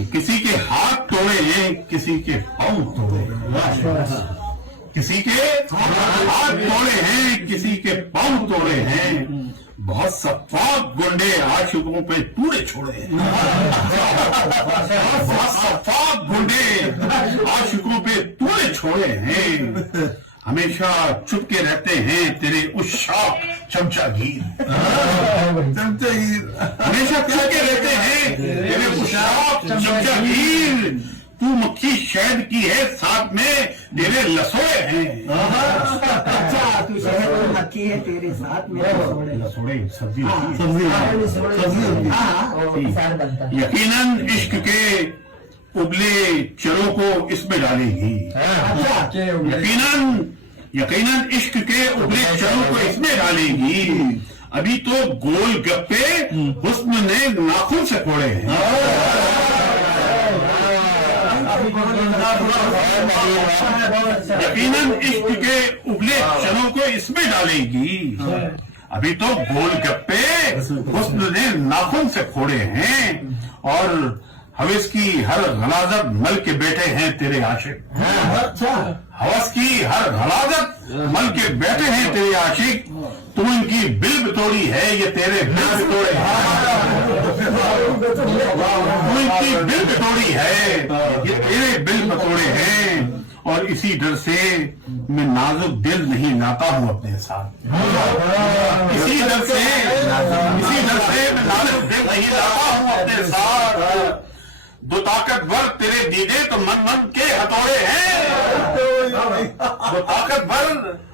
कि किसी के हाथ तोड़े हैं, किसी के पांव तोड़े हैं, किसी के हाथ तोड़े हैं, किसी के पांव तोड़े हैं, बहुत सफाक गुंडे आशिकों पे तूड़े छोड़े हैं, बहुत सफाक गुंडे आशिकों पे तूड़े छोड़े हैं, हमेशा चुपके रहते हैं तेरे उस शाप चमचागीर, हमेशा चुपके रहते हैं तेरे उस शाप चमचागीर, तू मक्खी शहद की है, साथ में तेरे लसोड़े हैं। अच्छा, तू शहद और मक्खी है, तेरे साथ में लसोड़े सब्जी यकीनन इश्क के उबले चरों को इसमें डालेगी, यकीनन इश्क के उबले चरों को इसमें डालेगी, अभी तो गोल गप्पे हुस्न ने नाखून से फोड़े हैं, यकीनन इश्क के उबले चनों को इसमें डालेगी, अभी तो गोल गप्पे हुस्न ने नाखून से फोड़े हैं, और हवस की हर गलाजत मल के बैठे हैं तेरे आशिक, हवस की हर गलाजत मल के बैठे हैं तेरे आशिक, तू इनकी बिल बतोड़ी है, ये तेरे बिल बतोड़े हैं, तू इनकी बिल बतोड़ी है, ये तेरे बिल बतोड़े हैं, और इसी डर से मैं नाजुक दिल नहीं लाता हूँ अपने साथ, इसी डर से मैं नाजुक दिल नहीं लाता हूँ अपने साथ, दो ताकतवर तेरे दीदे तो मन मन के हथौड़े हैं, दो ताकतवर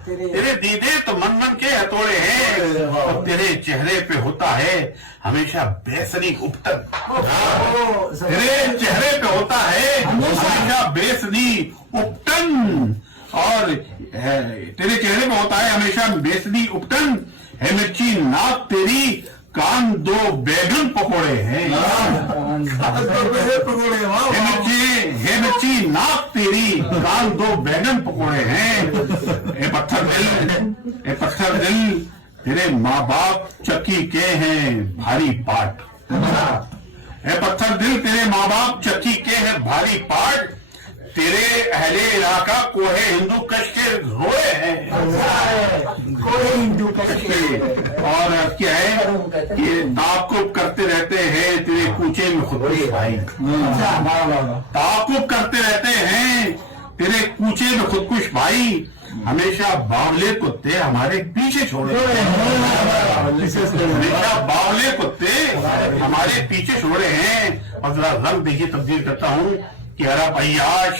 तेरे दीदे तो मन मन के हथौड़े हैं, और तेरे चेहरे पे होता है हमेशा बेसनी उपटन, तेरे चेहरे पे होता है हमेशा बेसनी उपटन, और तेरे चेहरे पे होता है हमेशा बेसनी उपटन, है मिर्ची नाक तेरी कान दो बैगन पकोड़े हैं, हे बच्ची नाक तेरी कान दो बैगन पकोड़े हैं, ए पत्थर दिल तेरे माँ बाप चक्की के हैं भारी पाट, ए पत्थर दिल तेरे माँ बाप चक्की के हैं भारी पाट, तेरे अहले इलाका कोहे हिंदू कश के रोए हैं, कोहे हिंदू कश के, और क्या है कि ताकुब करते रहते हैं तेरे कूचे में खुदकुश भाई, ताकुब करते रहते हैं तेरे कूचे में खुदकुश भाई, हमेशा बावले कुत्ते हमारे पीछे छोड़े, हमेशा बावले कुत्ते हमारे पीछे छोड़े हैं, और जरा रंग देखिए तब्दील करता हूँ कि अरब अय्याश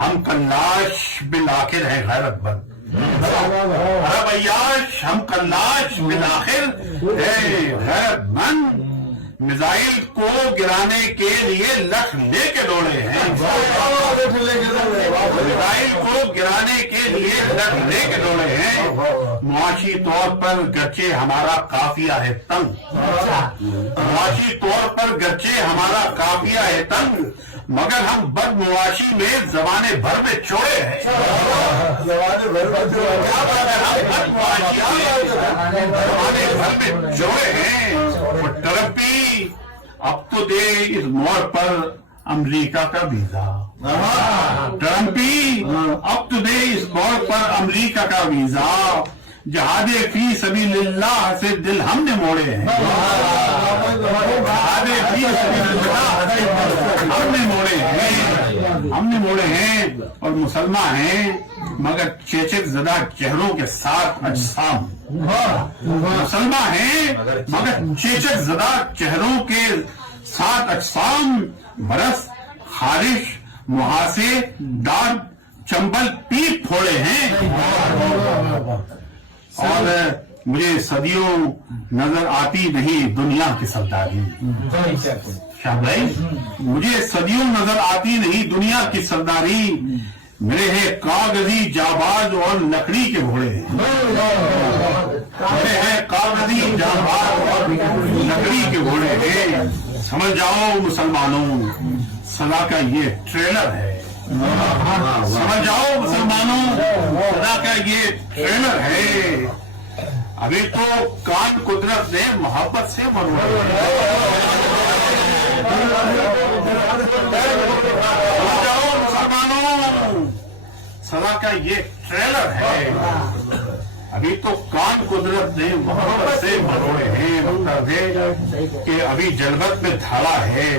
हम कल्लाश बिल आखिर है गैरतमंद, अरब अय्याश हम कल्लाश बिल आखिर है गैरतमंद, मिसाइल को गिराने के लिए लख लेके दौड़े हैं, मिसाइल को गिराने के लिए लख लेके दौड़े हैं, मुआशी तौर पर गरचे हमारा काफिया है तंग, मुआशी तौर पर गरचे हमारा काफिया है तंग, मगर हम बदमुआशी में जमाने भर में छोड़े हैं, जमाने भर में जोड़े हैं, और टरपी अब तो दे इस मोड़ पर अमेरिका का वीजा, ट्रम्पी अब तो दे इस मोड़ पर अमेरिका का वीजा, जहादे फी सबीलिल्लाह से दिल हमने मोड़े हैं, जहादे फी सबीलिल्लाह से हमने मोड़े हैं, और मुसलमान हैं मगर चेचक ज़दा चेहरों के साथ अजसाम, मुसलमान हैं मगर चेचक ज़दा चेहरों के साथ अजसाम, बरस खारिश मुहासे दाग चंबल पीप फोड़े हैं, और मुझे सदियों नजर आती नहीं दुनिया की सरदारी, शाह भाई मुझे सदियों नजर आती नहीं दुनिया की सरदारी, मेरे हैं कागजी जाबाज और लकड़ी के घोड़े, मेरे हैं कागजी जाबाज और लकड़ी के घोड़े हैं, समझ जाओ मुसलमानों सदा का ये ट्रेलर है, समझ जाओ मुसलमानों सदा का ये ट्रेलर है, अभी तो कान कुदरत ने मोहब्बत से मरवाया, का ये ट्रेलर है। अभी तो कान कुदरत ने मोहब्बत से मरोड़े हैं, मतलब है कि अभी जलबत में धारा है,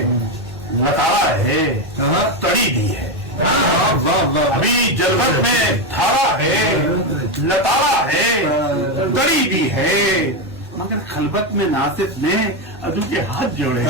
लताड़ा है, तड़ी भी है। अभी जलबत में धारा है, लताड़ा है, तड़ी भी है, मगर खलबत में नासिफ ने अदू के हाथ जोड़े।